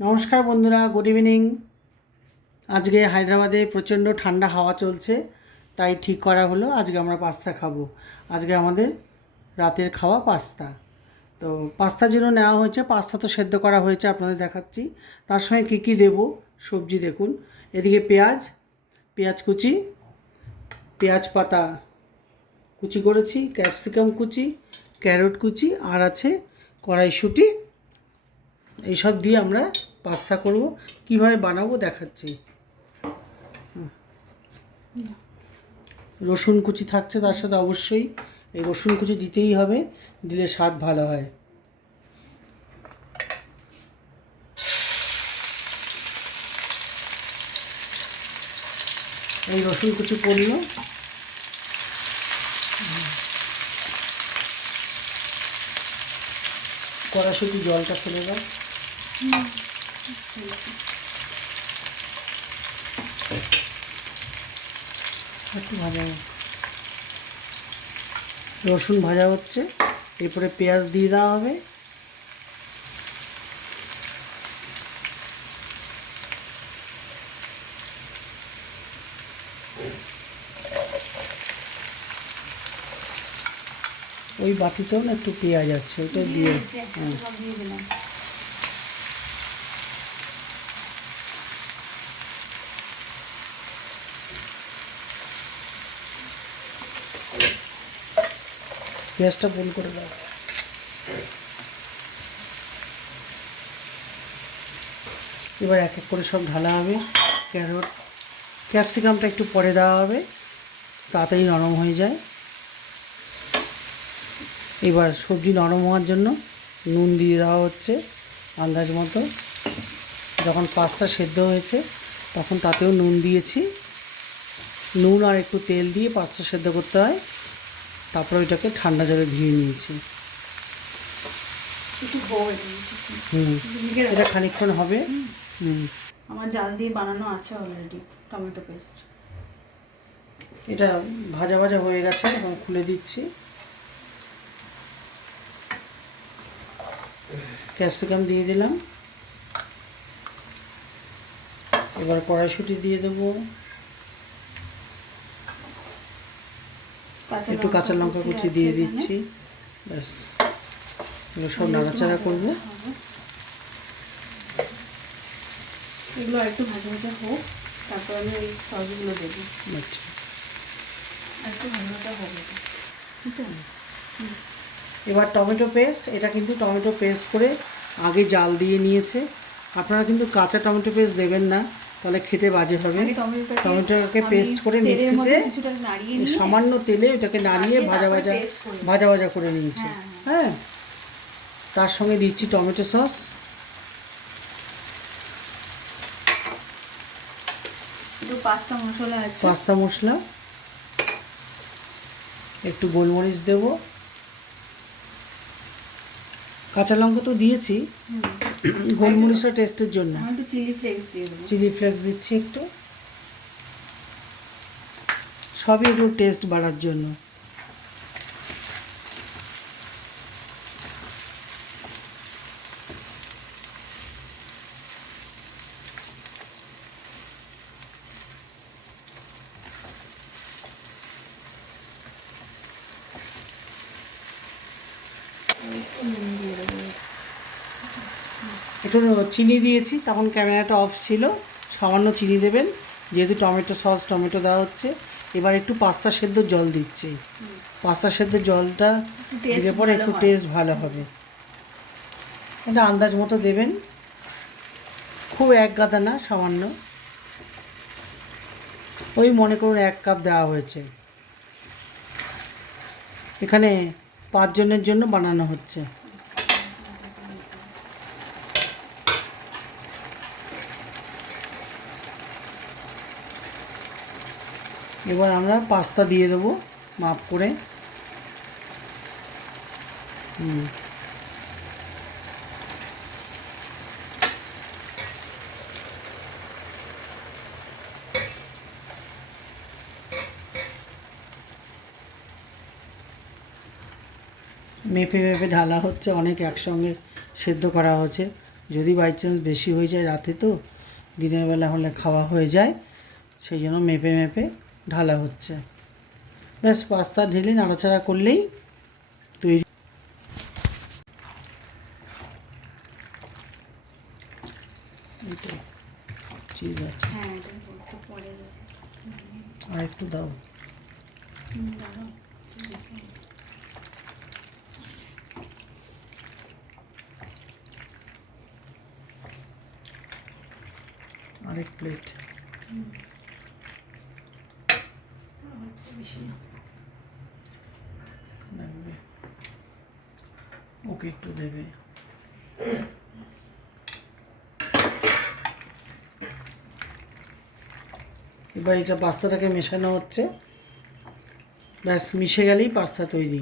নমস্কার বন্ধুরা good evening আজকে হায়দ্রাবাদে প্রচণ্ড ঠান্ডা হাওয়া চলছে, তাই ঠিক করা হলো, আজকে আমরা পাস্তা খাব। আজকে আমাদের রাতের খাওয়া পাস্তা। তো পাস্তার জন্য নেওয়া হয়েছে, পাস্তা তো সেদ্ধ করা হয়েছে, আপনাদের দেখাচ্ছি। তার সঙ্গে কী কী দেবো, সবজি দেখুন। এদিকে পেঁয়াজ পেঁয়াজ কুচি, পেঁয়াজ পাতা কুচি করেছি, ক্যাপসিকাম কুচি, ক্যারট কুচি, আর আছে কড়াইশুঁটি এইসব দিয়ে আমরা পাস্তা করব। কীভাবে বানাবো দেখাচ্ছি। রসুন কুচি থাকছে তার সাথে অবশ্যই। এই রসুন কুচি দিতেই হবে, দিলে স্বাদ ভালো হয়। এই রসুন কুচি পড়ল। কড়াশুটি জলটা ফেলে দাও। একটু ভাজা হোক। রসুন ভাজা হচ্ছে এরপরে পেঁয়াজ দিয়ে দেওয়া হবে। ওই বাটিতেও না একটু পেঁয়াজ আছে ওটা দিয়ে হ্যাঁ। পেঁয়াজটা বন্ধ করে দাও। এবার এক এক করে সব ঢালা হবে। ক্যারট, ক্যাপসিকামটা একটু পরে দেওয়া হবে। তাড়াতাড়ি নরম হয়ে যায়। এবার সবজি নরম হওয়ার জন্য নুন দিয়ে দেওয়া হচ্ছে আন্দাজ মতো। যখন পাস্তা সেদ্ধ হয়েছে, তখন তাতেও নুন দিয়েছি। নুন আর একটু তেল দিয়ে পাস্তা সেদ্ধ করতে হয়। তারপর ওইটাকে ঠান্ডা জলে ধুয়ে নিয়েছি। হুম। এটা খানিকক্ষণ হবে। হুম। আমার জাল দিয়ে বানানো আছে অলরেডি টমেটো পেস্ট এটা ভাজা ভাজা হয়ে গেছে এখন খুলে দিচ্ছি। ক্যাপসিকাম দিয়ে দিলাম। এবার কড়াইশুঁটি দিয়ে দেবো। একটু কাঁচা লঙ্কা কুচি দিয়ে দিচ্ছি। ব্যাস এগুলো সব নাড়াচাড়া করব। এগুলো একটু ভাজা ভাজা হোক তারপর আমি ওই সসগুলো দেবো। আচ্ছা। একটু ভাজা ভাজা হবে ঠিক আছে এবার টমেটো পেস্ট এটা কিন্তু টমেটো পেস্ট করে আগে জাল দিয়ে নিয়েছে। আপনারা কিন্তু কাঁচা টমেটো পেস্ট দেবেন না। তাহলে খেতে বাজে হবে। আগে টমেটোটাকে পেস্ট করে মিক্সিতে সামান্য তেলে ওটাকে নাড়িয়ে ভাজা ভাজা। ভাজা ভাজা করে নিয়েছি। হ্যাঁ, হ্যাঁ। তার সঙ্গে দিচ্ছি tomato sauce. Pasta masala pasta masala. একটু গোলমরিচ দেব। কাঁচা লঙ্কা তো দিয়েছি। হুম। গোলমরিচের টেস্টের জন্য। আমি চিলি ফ্লেক্স দিয়ে চিলি ফ্লেক্স দিচ্ছি একটু। সবই একটু টেস্ট বাড়ার জন্য। দেবো একটু চিনি দিয়েছি তখন ক্যামেরাটা অফ ছিল। সামান্য চিনি দেবেন যেহেতু টমেটো সস টমেটো দেওয়া হচ্ছে। এবার একটু পাস্তা সেদ্ধ জল দিচ্ছি। পাস্তা সেদ্ধ জলটা দিলে পরে একটু টেস্ট ভালো হবে। এটা আন্দাজ মতো দেবেন। খুব এক গাদা না সামান্য। ওই মনে করুন এক কাপ দেওয়া হয়েছে। এখানে পাঁচজনের জন্য বানানো হচ্ছে। এবার আমরা পাস্তা দিয়ে দেবো মাপ করে। হুম। মেপে মেপে ঢালা হচ্ছে, অনেক একসঙ্গে সেদ্ধ করা হচ্ছে। যদি বাই চান্স বেশি হয়ে যায় রাতে তো, দিনের বেলা হলে খাওয়া হয়ে যায়, সেই জন্য মেপে মেপে ঢালা হচ্ছে। ব্যাস পাস্তা ঢেলে নাড়াচাড়া করলেই তৈরি। চিজ আছে। হ্যাঁ। আর একটু দাও। আরেক প্লেট বেশি। লাগবে ওকে একটু দেবে এবার এটা পাস্তাটাকে মেশানো হচ্ছে। ব্যাস মিশে গেলেই পাস্তা তৈরি।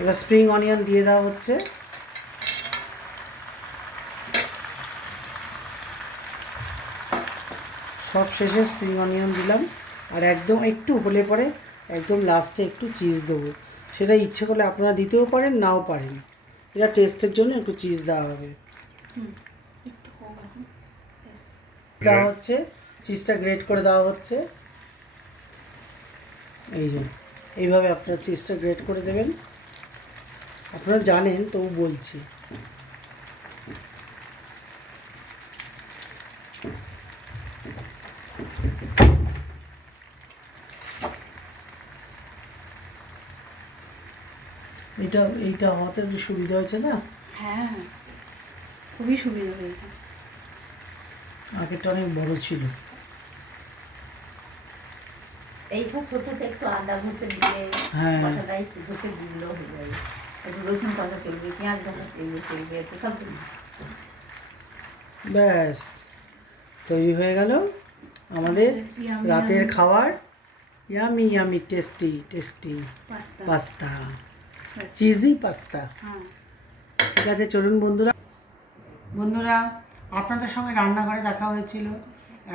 এবার স্প্রিং অনিয়ন দিয়ে দেওয়া হচ্ছে। সব শেষে স্প্রিং অনিয়ন দিলাম। আর একদম একটু হলে পরে একদম লাস্টে একটু চিজ দেবো। সেটা ইচ্ছে করলে আপনারা দিতেও পারেন নাও পারেন। এটা টেস্টের জন্য একটু চিজ দেওয়া হবে। দেওয়া হচ্ছে চিজটা গ্রেট করে দেওয়া হচ্ছে। এই যে এইভাবে আপনারা চিজটা গ্রেট করে দেবেন। আপনারা জানেন তবু বলছি। এটা এইটা বেশ সুবিধা হয়েছে না? হ্যাঁ খুবই সুবিধা হয়েছে। আগেরটা অনেক বড় ছিল। এইসব ছোটতে একটু আদা ঘষে দিয়ে হ্যাঁ। একটু ঘষে দিলেও হয়ে যাবে। একটু রসুন কষা চলবে পেঁয়াজ কষা চলবে চলবে তো সব চলবে। ব্যাস তৈরি হয়ে গেল আমাদের রাতের খাবার। Yummy yummy tasty tasty pasta. Cheesy pasta. হ্যাঁ। ঠিক আছে চলুন বন্ধুরা। বন্ধুরা আপনাদের সঙ্গে রান্নাঘরে দেখা হয়েছিল।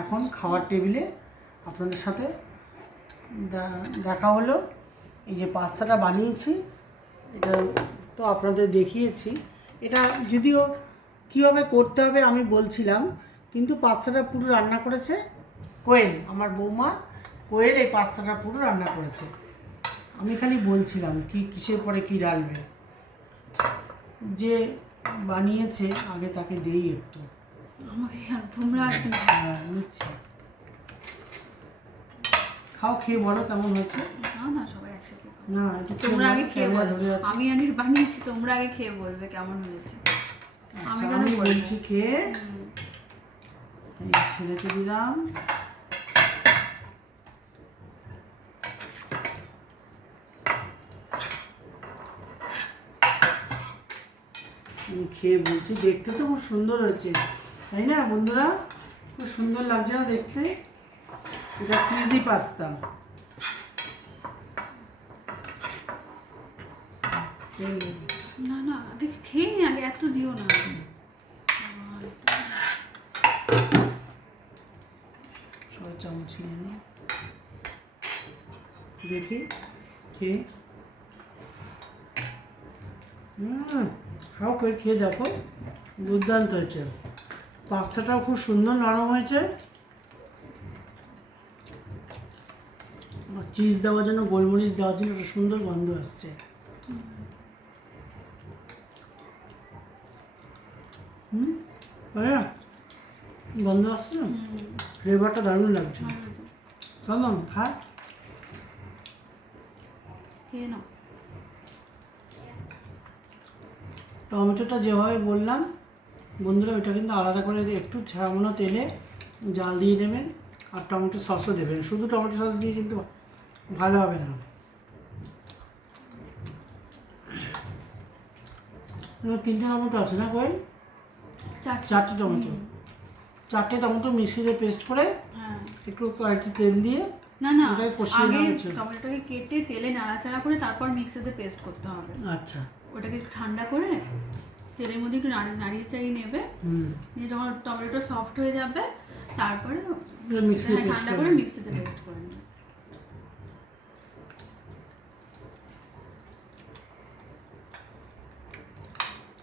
এখন খাওয়ার টেবিলে আপনাদের সাথে দেখা হলো। এই যে পাস্তাটা বানিয়েছি এটা তো আপনাদের দেখিয়েছি। এটা যদিও কীভাবে করতে হবে আমি বলছিলাম কিন্তু পাস্তাটা পুরো রান্না করেছে কোয়েল আমার বৌমা কোয়েল এই পাস্তাটা পুরো রান্না করেছে। আমি খালি বলছিলাম কি কিসের পরে কি ডালবে যে বানিয়েছে আগে তাকে দেই একটু। আমাকে আর তোমরা আসবে হ্যাঁ, নিচ্ছি। খাও খেয়ে বলো কেমন হয়েছে? না না সবাই একসাথে খাও। না তোমরা আগে খেয়ে বলো। আমি আগে বানিয়েছি তোমরা আগে খেয়ে বলবে কেমন হয়েছে। আমি আচ্ছা, কেন বলছি খেয়ে ছেড়েতে দিলাম। খেয়ে বলছি দেখতে তো খুব সুন্দর হয়েছে। তাই না বন্ধুরা? খুব সুন্দর লাগছে না দেখতে? এটা চিজি পাস্তা না না আগে খেয়ে নি আগে এত দিও না। ছয় চামচ নিয়ে নিই। দেখি খেয়ে। খাও করে খেয়ে দেখো। দুর্দান্ত হয়েছে। পাস্তাটাও খুব সুন্দর নরম হয়েছে। চিজ দেওয়ার জন্য গোলমরিচ দেওয়ার জন্য একটা সুন্দর গন্ধ আসছে। হুম? গন্ধ আসছে? না ফ্লেভারটা দারুণ লাগছে। চলুন খা। টমেটোটা যেভাবে বললাম বন্ধুরা ওইটা কিন্তু আলাদা করে একটু ছাড়ানো তেলে জাল দিয়ে দেবেন আর টমেটো সসও দেবেন। শুধু টমেটো সস দিয়ে কিন্তু ভালো হবে না। তিনটে টমেটো আছে না কয়েল চারটে। টমেটো। চারটে টমেটো মিক্সিতে পেস্ট করে হ্যাঁ। একটু কয়েকটি তেল দিয়ে না না আগে টমেটোটাকে কেটে তেলে নাড়াচাড়া করে তারপর মিক্সিতে পেস্ট করতে হবে। আচ্ছা। ওটাকে ঠান্ডা করে তেলের মধ্যে একটু নাড়ি- নাড়িয়ে চাড়িয়ে নেবে। হুম। নিয়ে যখন টমেটোটা সফট হয়ে যাবে তারপরে মিক্সিতে ঠান্ডা করে করে মিক্সিতে পেস্ট করে নেবে।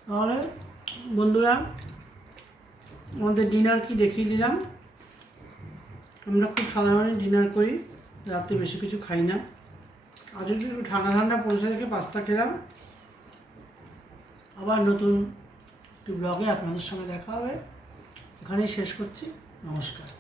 তাহলে বন্ধুরা, আমাদের ডিনার কি দেখিয়ে দিলাম। আমরা খুব সাধারণই ডিনার করি, রাতে বেশি কিছু খাই না। আজ একটু ঠান্ডা ঠান্ডা পৌঁছে রেখে পাস্তা খেলাম। আবার নতুন একটি ব্লগে আপনাদের সঙ্গে দেখা হবে। এখানেই শেষ করছি। নমস্কার।